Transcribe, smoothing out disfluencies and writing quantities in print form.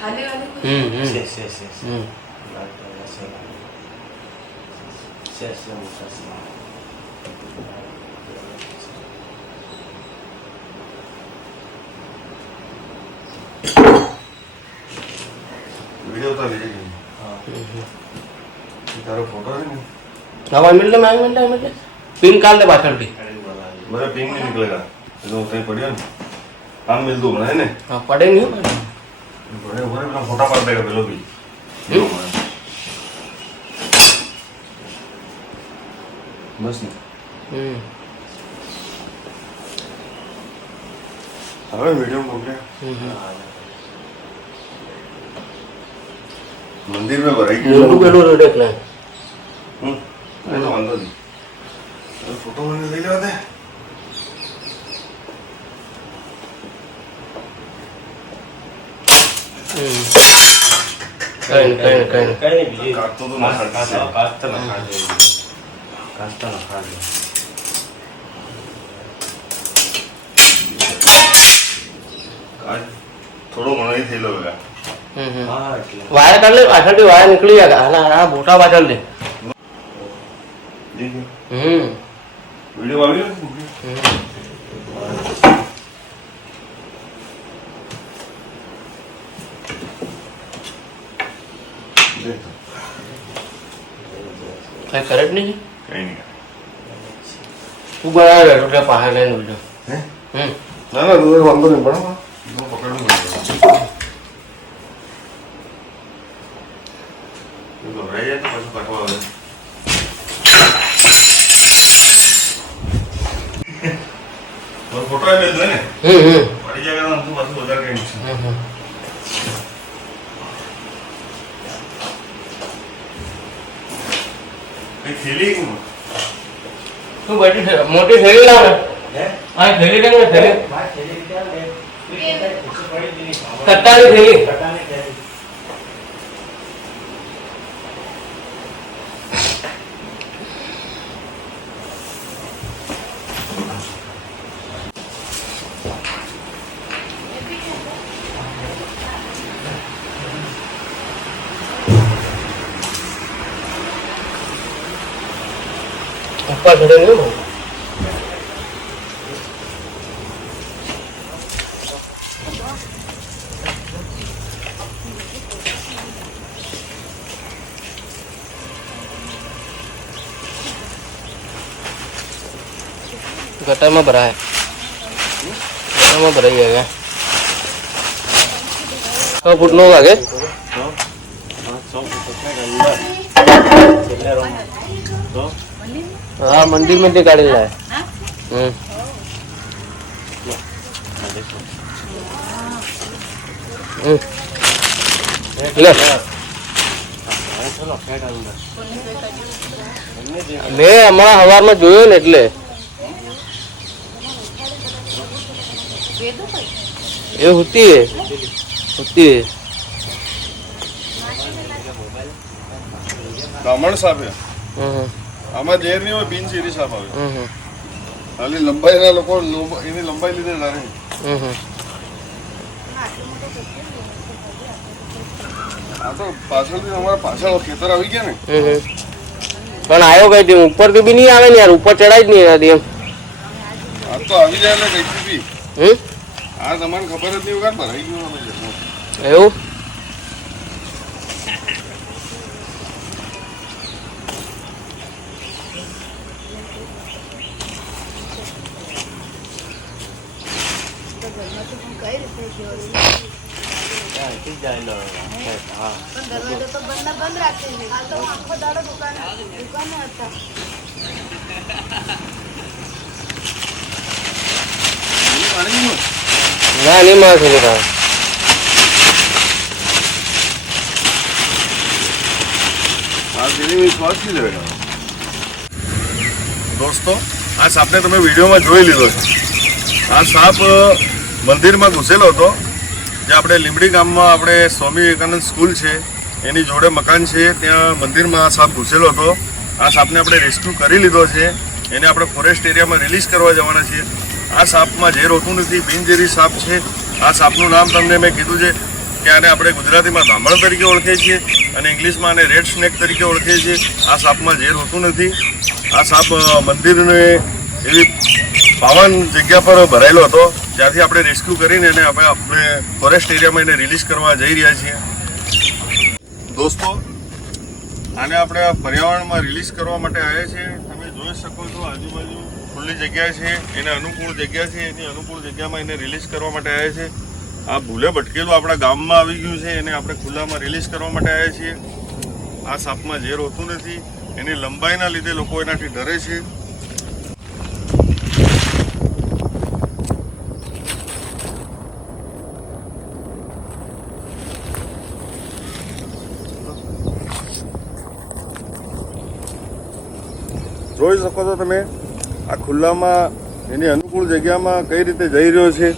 खाली वाली वीडियो उतार लीजिए। तारो फोटो है नहीं? हवा मिल ले पिन काट ले पाछड़ की मेरा पिन नहीं निकलेगा तो उतना ही पड़ियो ना काम मिल दो है ना। हां पड़े नहीं बड़े बड़े अपना फोटा पड़ देगा बेलो भी बस नहीं હવે વીડિયો મોકલે મંદિર में भराई મોટું પેલું દેખ લે એ તો વાંધો નહીં ફોટો મને લઈ લેવા દે કઈ નહીં બીજી કાટતો તો ના કાટતા ના ખાજે થોડો ઘણો ही થઈ લો બેગા વાયર કાઢ લે પાછળ થી વાયર નીકળી ગયા હાલા આ મોટા પાછળ દે वीडियो આવી ગયો કઈ કરે જ નહીં કઈ નહીં તું બરાબર એટલે પાછળ લઈને ઉલજો ના ના તું વાંધો નહીં પણ હું પકડું તો રહી જાય તો પાછું કાઢવા આવે और फोटो है मिल दो ने पड़ी जाएगा ना तो बस उधर के एक थैली તું બેઠી છે મોટી થેલી લાવ ને આ થેલી કેમ છે થેલી કટ્ટાની થેલી ऊपर खड़े नहीं हो गटर में भरा है गटर में भरा ही है क्या 100 फुट नो आगे हाँ मंदिर में गाड़ी लाए ले मैं हमारा हवार में જોયો ને એટલે ये होती है ब्राह्मण साहब है આમાં દેર નહીં હોય બિન સીરી સાફ આવે ખાલી લંબાઈના લોકો એની લંબાઈ લીધે ડારે આ તો પાછળથી અમારા પાછળ ખેતર આવી ગયા ને પણ આવ્યો કઈ થી ઉપર થી બી નહીં આવે ને યાર ઉપર ચડાય જ નહીં એનાથી એમ આ તો આવી જાય એટલે કઈથી બી આ તમને ખબર જ નહીં વગર ભરાઈ ગયું એવું दरवाजा तो बंद रखते हैं काल तो आंखों दाड़ो दुकान में आता ना नहीं मार सकता दोस्तों આ સાપને તમે વિડીયોમાં જોઈ લીધો છે આ સાપ મંદિરમાં ઘૂસેલો હતો જે આપણે લીંબડી ગામમાં આપણે સ્વામી વિવેકાનંદ સ્કૂલ છે એની જોડે મકાન છે ત્યાં મંદિરમાં આ સાપ ઘૂસેલો હતો આ સાપને આપણે રેસ્ક્યુ કરી લીધો છે એને આપણે ફોરેસ્ટ એરિયામાં રિલીઝ કરવા જવાના છીએ આ સાપમાં ઝેર હોતું નથી બિનઝેરી સાપ છે આ સાપનું નામ તમને મેં કીધું છે કે આને આપણે ગુજરાતીમાં ધામણ તરીકે ઓળખીએ છીએ અને ઇંગ્લિશમાં આને રેડ સ્નેક તરીકે ઓળખીએ છીએ. આ સાપમાં ઝેર હોતું નથી. આ સાપ મંદિરને એવી પાવન જગ્યા પર ભરાયેલો હતો, ત્યાંથી આપણે રેસ્ક્યુ કરીને એને આપણે ફોરેસ્ટ એરિયામાં એને રિલીઝ કરવા જઈ રહ્યા છીએ. દોસ્તો, આને આપણે પર્યાવરણમાં રિલીઝ કરવા માટે આવ્યા છીએ. તમે જોઈ શકો છો આજુબાજુ ખુલ્લી જગ્યા છે, એને અનુકૂળ જગ્યા છે, એની અનુકૂળ જગ્યામાં એને રિલીઝ કરવા માટે આવ્યા છે. આ ભૂલે ભટકેલું આપણા ગામમાં આવી ગયું છે, એને આપણે ખુલ્લામાં રિલીઝ કરવા માટે આવ્યા છીએ. આ સાપમાં ઝેર હોતું નથી. એની લંબાઈના લીધે લોકો એનાથી ડરે છે. જોઈ શકો છો તમે આ ખુલ્લામાં એની અનુકૂળ જગ્યામાં કઈ રીતે જઈ રહ્યો છે.